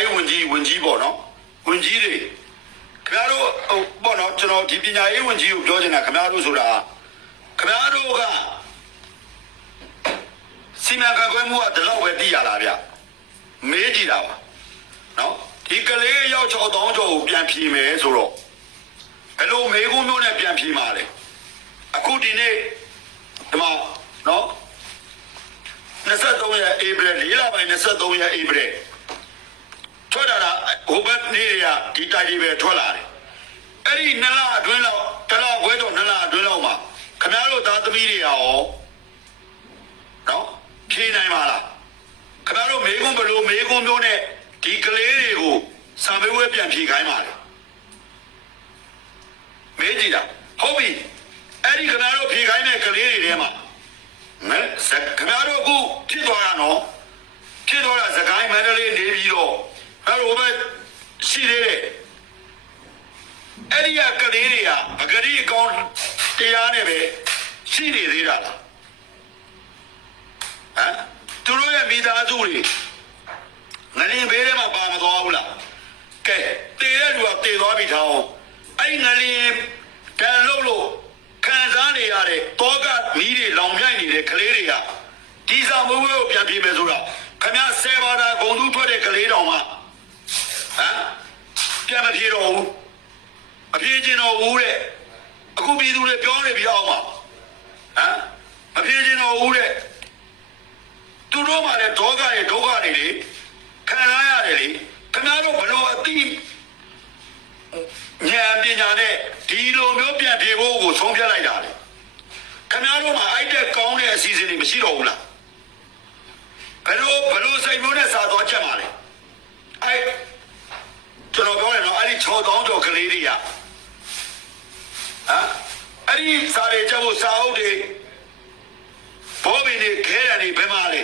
ရေးဝန်ကြီးပေါ့နော်ဝန်ကြီးတွေခင်ဗျားတို့ပေါ့နော်ကျွန်တော်ဒီပညာရေးဝန်ကြီးကိုပြောချင်တာခင်ဗျားတို့ဆိုတာခင်ဗျားတို့ကစီမံခန့်ခွဲမှုကဒီလောက်ပဲတည်ရလားဗျမေးကြည့်တာပါနော်ဒီကလေးရောက်6000ကျော်ကိုပြန်ဖြေမယ်ဆိုတော့ဘယ်လိုမေးခွန်းမျိုးနဲ့ပြန်ဖြေမှာလဲအခုဒီနေ့ဒီမှာနော်23ရက်ဧပြီ4လပိုင်း23ရက်ဧပြီထွက်လာတာဟိုဘက်နေ့ရဒီတိုက်ကြီးပဲထွက်လာတယ်အဲ့ဒီ2လအတွင်းလောက်တလခွဲတော့2လအတွင်းလောက်မှာခင်ဗျားတို့သားသမီးတွေရောနော်ဖြေနိုင်ပါလားခင်ဗျားတို့မေးခွန်းဘယ်လိုမေးခွန်းမျိုးနဲ့ဒီကလေးတွေကိုစာမေးပွဲပြန်ဖြေခိုင်းပါလေမေးကြည့်တာဟုတ်ပြီအဲ့ဒီခင်ဗျားတို့ဖြေခိုင်းတဲ့ကလေးတွေထဲမှာခင်ဗျားတို့အခုဖြစ်သွားတာနော်ဖြစ်သွားတာစကိုင်းမန္တလေးနေပြီးတော့အဲ့လိုပဲရှိသေးတယ်အဲ့ဒီကလေးတွေကအဂတိအကောင့်တရားနဲ့ပဲရှိနေသေးတာလားဟမ်သူတို့ရဲ့မိသားစုတွေငလင်ဘေးထဲမှာပါမသွားဘူးလားကဲတည်တဲ့လူကတည်သွားပြီထားအောင်အဲ့ငလင်တန်လို့ခံစားနေရတဲ့တောကမီးတွေလောင်ပြိုင်နေတဲ့ကလေးတွေကဒီစာမွေးဝဲကိုပြန်ပြေးမယ်ဆိုတော့ခင်ဗျားဆယ်ပါးတာဂုံတူးထွက်တဲ့ကလေးတော်မှာဟမ်ပြန်မပြေတော့ဘူးအပြေးကျင်တော့ဘူးတဲ့အခုပြည်သူတွေပြောနေပြီးအောင်ပါဟမ်မပြေးကျင်တော့ဘူးတဲ့သူတို့မှလည်းဒုက္ခတွေလေခံရရတယ်လေခင်ဗျားတို့ဘလို့အတိဉာဏ်ပညာနဲ့ဒီလိုမျိုးပြန်ပြေဖို့ကိုဆုံးဖြတ်လိုက်တာလေခင်ဗျားတို့မှာအဲ့တဲ့ကောင်းတဲ့အစီအစဉ်တွေမရှိတော့ဘူးလားဘယ်လိုစိတ်မျိုးနဲ့စာသွားချက်မှာလဲအဲ့ကျွန်တော်ပြောတယ်နော်အဲ့ဒီ6000ကျော်ကလေးတွေကဟမ်အဲ့ဒီစာတွေချက်ဖို့စာအုပ်တွေဘောဘီတွေခဲတယ်တွေဘယ်မှာလဲ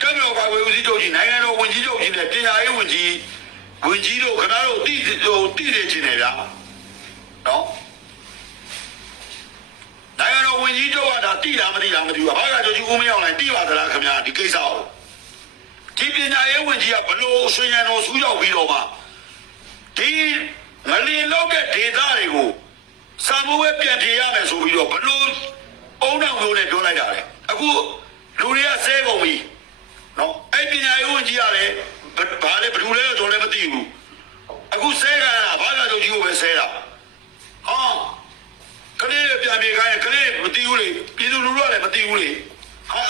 ကျွန်တော်ကဝေဦးစီးချုပ်ကြီးနိုင်ငံတော်ဝန်ကြီးချုပ်ကြီးနဲ့ပညာရေးဝန်ကြီးတို့ခင်ဗျားတို့တိနေချင်တယ်ဗျာနော်နိုင်ငံတော်ဝန်ကြီးချုပ်ကဒါတိလားမတိလားမသိဘူးဘာကကြိုကြီးဦးမရောက်လိုက်တိပါသလားခင်ဗျာဒီကိစ္စကိုဒီပညာရေးဝန်ကြီးကဘလို့ဆွေးနွေးတော်ဆူးရောက်ပြီးတော့မှဒီငလင်လောက်တဲ့ဒေသတွေကိုစာမိုးဝဲပြန်ပြေးရမယ်ဆိုပြီးတော့ဘလို့အုံနောက်မျိုးနဲ့ပြောလိုက်တာလေအခုလူတွေကဆဲကုန်ပြီနော်အဲ့ပညာရေးဝန်ကြီးကလည်းဘာလဲဘယ်သူလဲတော့လည်းမသိဘူးအခုဆဲကြတာဘာကကြိုကြီးကိုပဲဆဲတာဟာကလေးပြန်ပြေးခိုင်းကလေးမသိဘူးလေပြည်သူလူထုကလည်းမသိဘူးလေဟာ